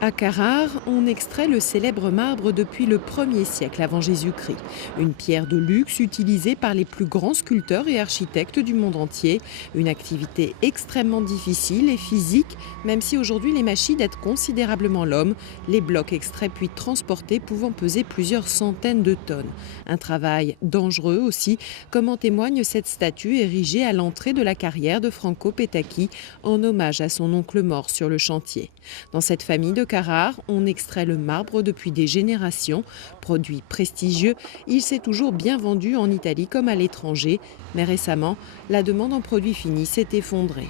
À Carrare, on extrait le célèbre marbre depuis le 1er siècle avant Jésus-Christ. Une pierre de luxe utilisée par les plus grands sculpteurs et architectes du monde entier. Une activité extrêmement difficile et physique, même si aujourd'hui les machines aident considérablement l'homme, les blocs extraits puis transportés pouvant peser plusieurs centaines de tonnes. Un travail dangereux aussi, comme en témoigne cette statue érigée à l'entrée de la carrière de Franco Petacchi en hommage à son oncle mort sur le chantier. Dans cette famille de Carrare, on extrait le marbre depuis des générations. Produit prestigieux, il s'est toujours bien vendu en Italie comme à l'étranger. Mais récemment, la demande en produits finis s'est effondrée.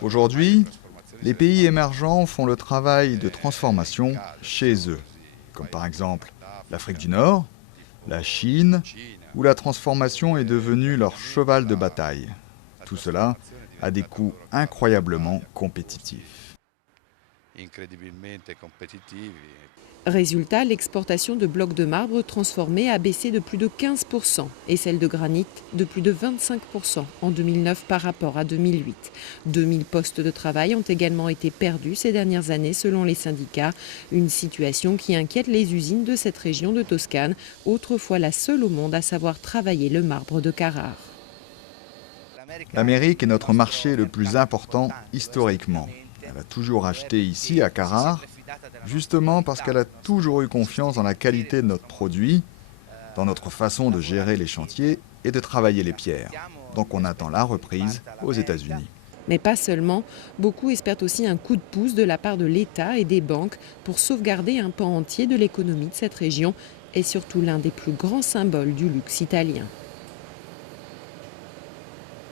Aujourd'hui, les pays émergents font le travail de transformation chez eux, comme par exemple l'Afrique du Nord, la Chine, où la transformation est devenue leur cheval de bataille. Tout cela à des coûts incroyablement compétitifs. Résultat, l'exportation de blocs de marbre transformés a baissé de plus de 15% et celle de granit de plus de 25% en 2009 par rapport à 2008. 2000 postes de travail ont également été perdus ces dernières années selon les syndicats. Une situation qui inquiète les usines de cette région de Toscane, autrefois la seule au monde à savoir travailler le marbre de Carrare. L'Amérique est notre marché le plus important historiquement. Elle a toujours acheté ici, à Carrare, justement parce qu'elle a toujours eu confiance dans la qualité de notre produit, dans notre façon de gérer les chantiers et de travailler les pierres. Donc on attend la reprise aux États-Unis. Mais pas seulement, beaucoup espèrent aussi un coup de pouce de la part de l'État et des banques pour sauvegarder un pan entier de l'économie de cette région et surtout l'un des plus grands symboles du luxe italien.